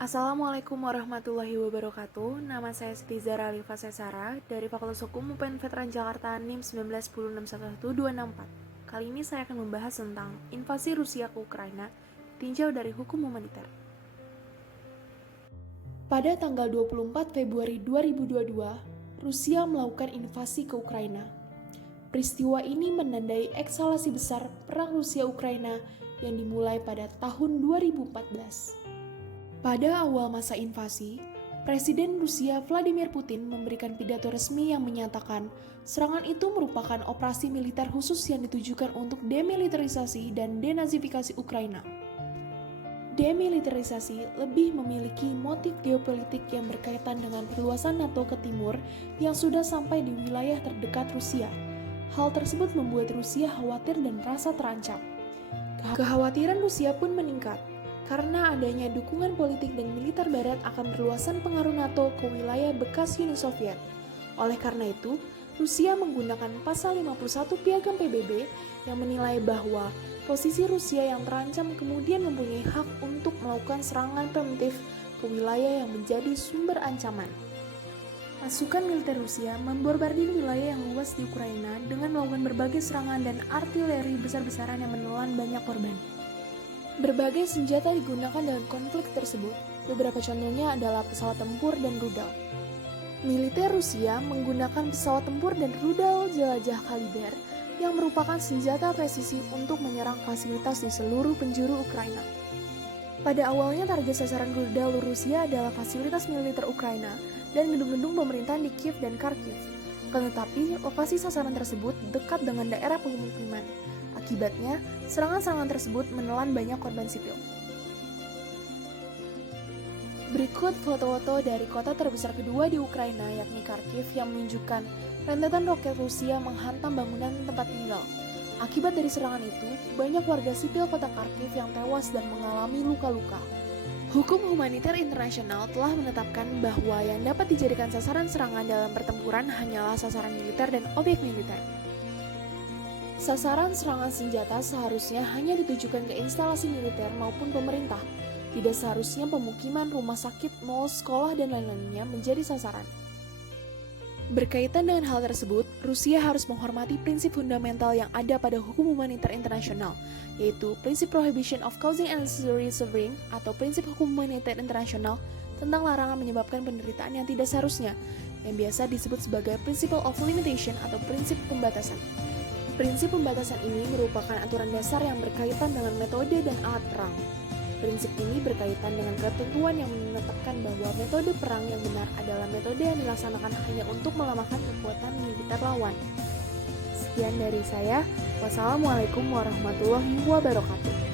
Assalamualaikum warahmatullahi wabarakatuh. Nama saya Siti Zara Alifa Sesara dari Fakultas Hukum UPN Veteran Jakarta NIM 1910611264. Kali ini saya akan membahas tentang invasi Rusia ke Ukraina tinjau dari hukum humaniter. Pada tanggal 24 Februari 2022, Rusia melakukan invasi ke Ukraina. Peristiwa ini menandai ekskalasi besar perang Rusia-Ukraina yang dimulai pada tahun 2014. Pada awal masa invasi, Presiden Rusia Vladimir Putin memberikan pidato resmi yang menyatakan serangan itu merupakan operasi militer khusus yang ditujukan untuk demilitarisasi dan denazifikasi Ukraina. Demilitarisasi lebih memiliki motif geopolitik yang berkaitan dengan perluasan NATO ke timur yang sudah sampai di wilayah terdekat Rusia. Hal tersebut membuat Rusia khawatir dan merasa terancam. Kekhawatiran Rusia pun meningkat karena adanya dukungan politik dan militer Barat akan perluasan pengaruh NATO ke wilayah bekas Uni Soviet. Oleh karena itu, Rusia menggunakan pasal 51 Piagam PBB yang menilai bahwa posisi Rusia yang terancam kemudian mempunyai hak untuk melakukan serangan preemptif ke wilayah yang menjadi sumber ancaman. Pasukan militer Rusia membombardir wilayah yang luas di Ukraina dengan melakukan berbagai serangan dan artileri besar-besaran yang menelan banyak korban. Berbagai senjata digunakan dalam konflik tersebut, beberapa contohnya adalah pesawat tempur dan rudal. Militer Rusia menggunakan pesawat tempur dan rudal jelajah kaliber yang merupakan senjata presisi untuk menyerang fasilitas di seluruh penjuru Ukraina. Pada awalnya target sasaran rudal Rusia adalah fasilitas militer Ukraina dan gedung-gedung pemerintahan di Kiev dan Kharkiv. Tetapi, lokasi sasaran tersebut dekat dengan daerah pemukiman. Akibatnya, serangan-serangan tersebut menelan banyak korban sipil. Berikut foto-foto dari kota terbesar kedua di Ukraina, yakni Kharkiv, yang menunjukkan rentetan roket Rusia menghantam bangunan tempat tinggal. Akibat dari serangan itu, banyak warga sipil kota Kharkiv yang tewas dan mengalami luka-luka. Hukum humaniter internasional telah menetapkan bahwa yang dapat dijadikan sasaran serangan dalam pertempuran hanyalah sasaran militer dan objek militer. Sasaran serangan senjata seharusnya hanya ditujukan ke instalasi militer maupun pemerintah. Tidak seharusnya pemukiman, rumah sakit, mal, sekolah, dan lain-lainnya menjadi sasaran. Berkaitan dengan hal tersebut, Rusia harus menghormati prinsip fundamental yang ada pada hukum humaniter internasional, yaitu prinsip prohibition of causing unnecessary suffering atau prinsip hukum humaniter internasional tentang larangan menyebabkan penderitaan yang tidak seharusnya, yang biasa disebut sebagai principle of limitation atau prinsip pembatasan. Prinsip pembatasan ini merupakan aturan dasar yang berkaitan dengan metode dan alat perang. Prinsip ini berkaitan dengan ketentuan yang menetapkan bahwa metode perang yang benar adalah metode yang dilaksanakan hanya untuk melemahkan kekuatan militer lawan. Sekian dari saya. Wassalamualaikum warahmatullahi wabarakatuh.